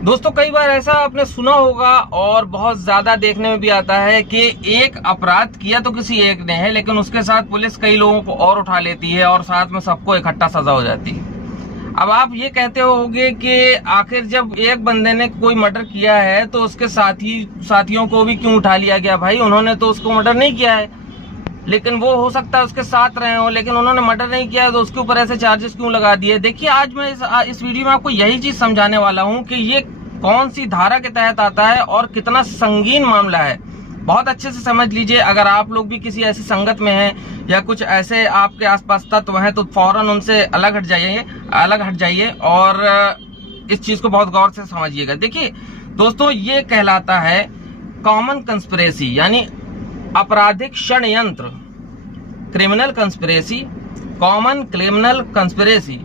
दोस्तों कई बार ऐसा आपने सुना होगा और बहुत ज्यादा देखने में भी आता है कि एक अपराध किया तो किसी एक ने है, लेकिन उसके साथ पुलिस कई लोगों को और उठा लेती है और साथ में सबको इकट्ठा सजा हो जाती है। अब आप ये कहते होगे कि आखिर जब एक बंदे ने कोई मर्डर किया है तो उसके साथियों को भी क्यों उठा लिया गया? भाई उन्होंने तो उसको मर्डर नहीं किया है, लेकिन वो हो सकता है उसके साथ रहे हो, लेकिन उन्होंने मर्डर नहीं किया है तो उसके ऊपर ऐसे चार्जेस क्यों लगा दिए? देखिए आज मैं इस वीडियो में आपको यही चीज समझाने वाला हूं कि ये कौन सी धारा के तहत आता है और कितना संगीन मामला है। बहुत अच्छे से समझ लीजिए। अगर आप लोग भी किसी ऐसी संगत में हैं या कुछ ऐसे आपके आसपास तत्व हैं तो फौरन उनसे अलग हट जाइए और इस चीज को बहुत गौर से समझिएगा। देखिए दोस्तों, ये कहलाता है कॉमन कंस्पिरेसी, यानी आपराधिक षड्यंत्र, criminal conspiracy, common criminal conspiracy.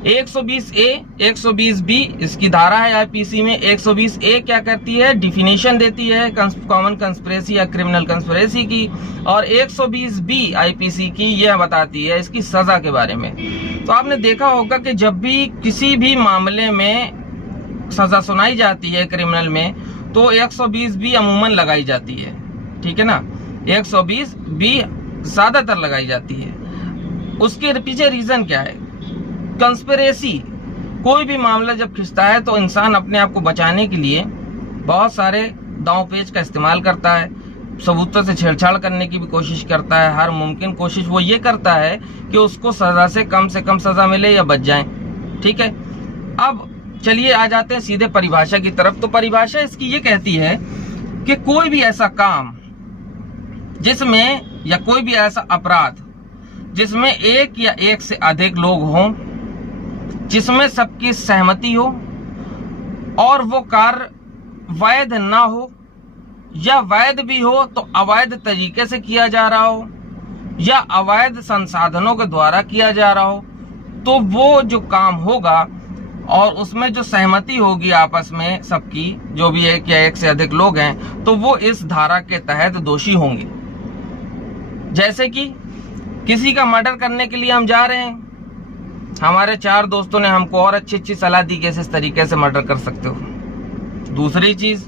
120A 120B इसकी धारा है आईपीसी में। 120A क्या करती है? डिफिनेशन देती है कॉमन कंस्पिरेसी या क्रिमिनल कंस्पिरेसी की, और 120B आईपीसी की यह बताती है इसकी सजा के बारे में। तो आपने देखा होगा कि जब भी किसी भी मामले में सजा सुनाई जाती है क्रिमिनल में तो 120B अमूमन लगाई जाती है, ठीक है ना। 120B ज्यादातर लगाई जाती है। उसके पीछे रीजन क्या है? कंस्पिरेसी। कोई भी मामला जब खिंचता है तो इंसान अपने आप को बचाने के लिए बहुत सारे दांव पेच का इस्तेमाल करता है, सबूतों से छेड़छाड़ करने की भी कोशिश करता है। हर मुमकिन कोशिश वो ये करता है कि उसको सजा से कम सजा मिले या बच जाए, ठीक है। अब चलिए आ जाते हैं सीधे परिभाषा की तरफ। तो परिभाषा इसकी ये कहती है कि कोई भी ऐसा काम जिसमें, या कोई भी ऐसा अपराध जिसमें एक या एक से अधिक लोग हों, जिसमें सबकी सहमति हो और वो कार्य वैध ना हो, या वैध भी हो तो अवैध तरीके से किया जा रहा हो, या अवैध संसाधनों के द्वारा किया जा रहा हो, तो वो जो काम होगा और उसमें जो सहमति होगी आपस में सबकी, जो भी एक या एक से अधिक लोग हैं, तो वो इस धारा के तहत दोषी होंगे। जैसे कि किसी का मर्डर करने के लिए हम जा रहे हैं, हमारे 4 दोस्तों ने हमको और अच्छी सलाह दी कि इस तरीके से मर्डर कर सकते हो। दूसरी चीज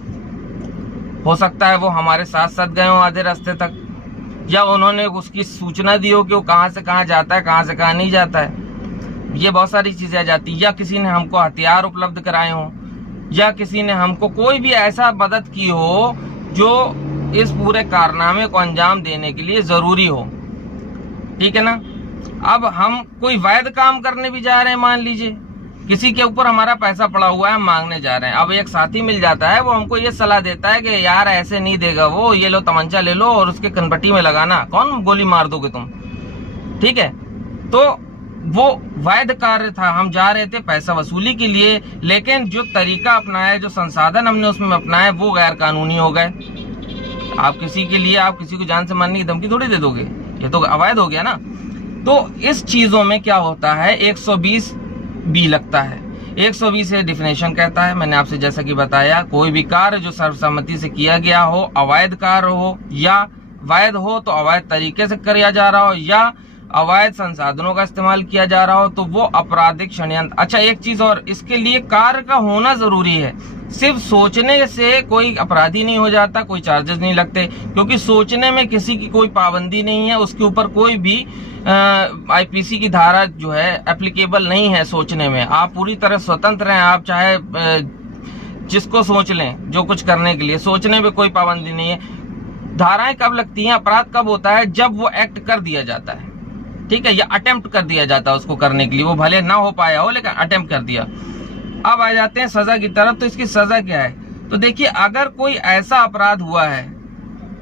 हो सकता है वो हमारे साथ साथ गए हो आधे रास्ते तक, या उन्होंने उसकी सूचना दी हो कि वो कहां से कहां जाता है, कहां से कहां नहीं जाता है। ये बहुत सारी चीजें आ जाती है। या किसी ने हमको हथियार उपलब्ध कराए हो, या किसी ने हमको कोई भी ऐसा मदद की हो जो इस पूरे कारनामे को अंजाम देने के लिए जरूरी हो, ठीक है ना। अब हम कोई वैध काम करने भी जा रहे हैं, मान लीजिए किसी के ऊपर हमारा पैसा पड़ा हुआ है, हम मांगने जा रहे हैं। अब एक साथी मिल जाता है, वो हमको ये सलाह देता है कि यार ऐसे नहीं देगा वो, ये लो तमंचा ले लो और उसके कनपट्टी में लगाना, कौन गोली मार दोगे तुम, ठीक है। तो वो वैध कार्य था, हम जा रहे थे पैसा वसूली के लिए, लेकिन जो तरीका अपनाया, जो संसाधन हमने उसमें अपनाए, वो गैर कानूनी हो गए। आप किसी के लिए, आप किसी को जान से मारने की धमकी थोड़ी दे दोगे, ये तो अवैध हो गया ना। तो इस चीजों में क्या होता है, 120B लगता है। 120 से डिफिनेशन कहता है, मैंने आपसे जैसा कि बताया, कोई भी कार्य जो सर्वसम्मति से किया गया हो, अवैध कार्य हो, या वैध हो तो अवैध तरीके से किया जा रहा हो, या अवैध संसाधनों का इस्तेमाल किया जा रहा हो, तो वो आपराधिक षड्यंत्र। अच्छा एक चीज और, इसके लिए कार्य का होना जरूरी है। सिर्फ सोचने से कोई अपराधी नहीं हो जाता, कोई चार्जेस नहीं लगते, क्योंकि सोचने में किसी की कोई पाबंदी नहीं है, उसके ऊपर कोई भी आईपीसी की धारा जो है एप्लीकेबल नहीं है। सोचने में आप पूरी तरह स्वतंत्र हैं, आप चाहे जिसको सोच लें जो कुछ करने के लिए, सोचने में कोई पाबंदी नहीं है। धाराएं कब लगती हैं, अपराध कब होता है, जब वो एक्ट कर दिया जाता है, ठीक है, या अटेम्प्ट कर दिया जाता है उसको करने के लिए, वो भले ना हो पाया हो लेकिन अटेम्प्ट कर दिया। अब आ जाते हैं सजा की तरफ। तो इसकी सजा क्या है? तो देखिए, अगर कोई ऐसा अपराध हुआ है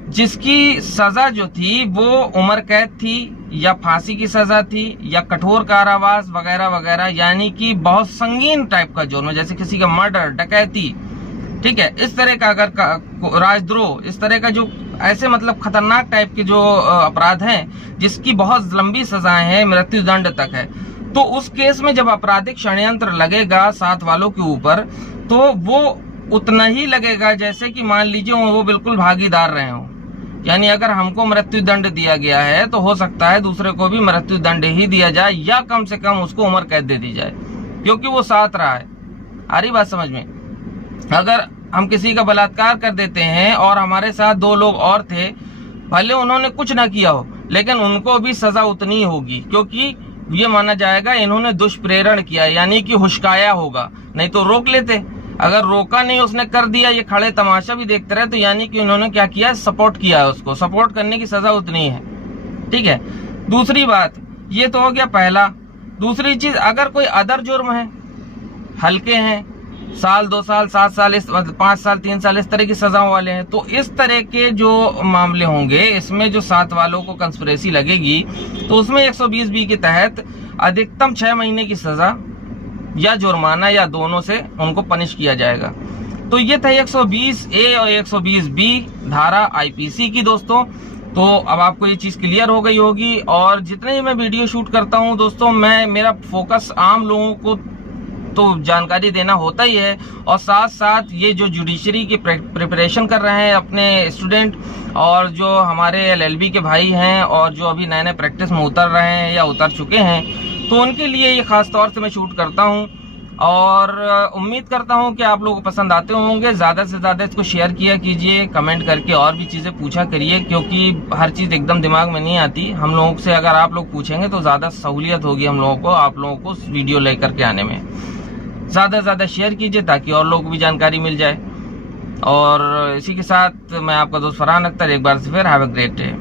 जिसकी सजा जो थी वो उम्र कैद थी, या फांसी की सजा थी, या कठोर कारावास वगैरह वगैरह, यानी कि बहुत संगीन टाइप का जुर्म, जैसे किसी का मर्डर, डकैती, ठीक है, इस तरह का, अगर राजद्रोह, इस तरह का जो ऐसे मतलब खतरनाक टाइप के जो अपराध हैं जिसकी बहुत लंबी सजाएं हैं, मृत्युदंड तक है, तो उस केस में जब आपराधिक षड्यंत्र लगेगा साथ वालों के ऊपर, तो वो उतना ही लगेगा जैसे कि मान लीजिए वो बिल्कुल भागीदार रहे हो। यानी अगर हमको मृत्युदंड दिया गया है तो हो सकता है दूसरे को भी मृत्युदंड ही दिया जाए, या कम से कम उसको उम्र कैद दे दी जाए, क्योंकि वो साथ रहा है। आ रही बात समझ में? अगर हम किसी का बलात्कार कर देते हैं और हमारे साथ 2 लोग और थे, भले उन्होंने कुछ ना किया हो, लेकिन उनको भी सजा उतनी ही होगी, क्योंकि ये माना जाएगा इन्होंने दुष्प्रेरण किया, यानी कि हुश्काया होगा। नहीं तो रोक लेते, अगर रोका नहीं, उसने कर दिया, ये खड़े तमाशा भी देखते रहे, तो यानी कि उन्होंने क्या किया, सपोर्ट किया है उसको। सपोर्ट करने की सजा उतनी है, ठीक है। दूसरी बात, ये तो हो गया पहला। दूसरी चीज, अगर कोई अदर जुर्म है, हल्के हैं, 1 साल 2 साल 7 साल 5 साल 3 साल इस तरह की सजाओं वाले हैं, तो इस तरह के जो मामले होंगे, इसमें जो 7 वालों को कंस्पिरेसी लगेगी, तो उसमें 120B के तहत अधिकतम 6 महीने की सजा या जुर्माना या दोनों से उनको पनिश किया जाएगा। तो ये था 120A और 120B धारा IPC की दोस्तों। तो अब आपको ये चीज क्लियर हो गई होगी। और जितने ही मैं वीडियो शूट करता हूँ दोस्तों, मेरा फोकस आम लोगों को तो जानकारी देना होता ही है, और साथ साथ ये जो जुडिशरी की प्रिपरेशन कर रहे हैं अपने स्टूडेंट, और जो हमारे LLB के भाई हैं, और जो अभी नए नए प्रैक्टिस में उतर रहे हैं या उतर चुके हैं, तो उनके लिए ये खास तौर से मैं शूट करता हूं। और उम्मीद करता हूं कि आप लोगों को पसंद आते होंगे। ज़्यादा से ज़्यादा इसको शेयर किया कीजिए, कमेंट करके और भी चीज़ें पूछा करिए, क्योंकि हर चीज़ एकदम दिमाग में नहीं आती। हम लोगों से अगर आप लोग पूछेंगे तो ज़्यादा सहूलियत होगी हम लोगों को, आप लोगों को वीडियो लेकर के आने में। ज़्यादा से ज़्यादा शेयर कीजिए ताकि और लोगों को भी जानकारी मिल जाए। और इसी के साथ मैं आपका दोस्त फरहान अख्तर एक बार से फिर हैव अ ग्रेट डे।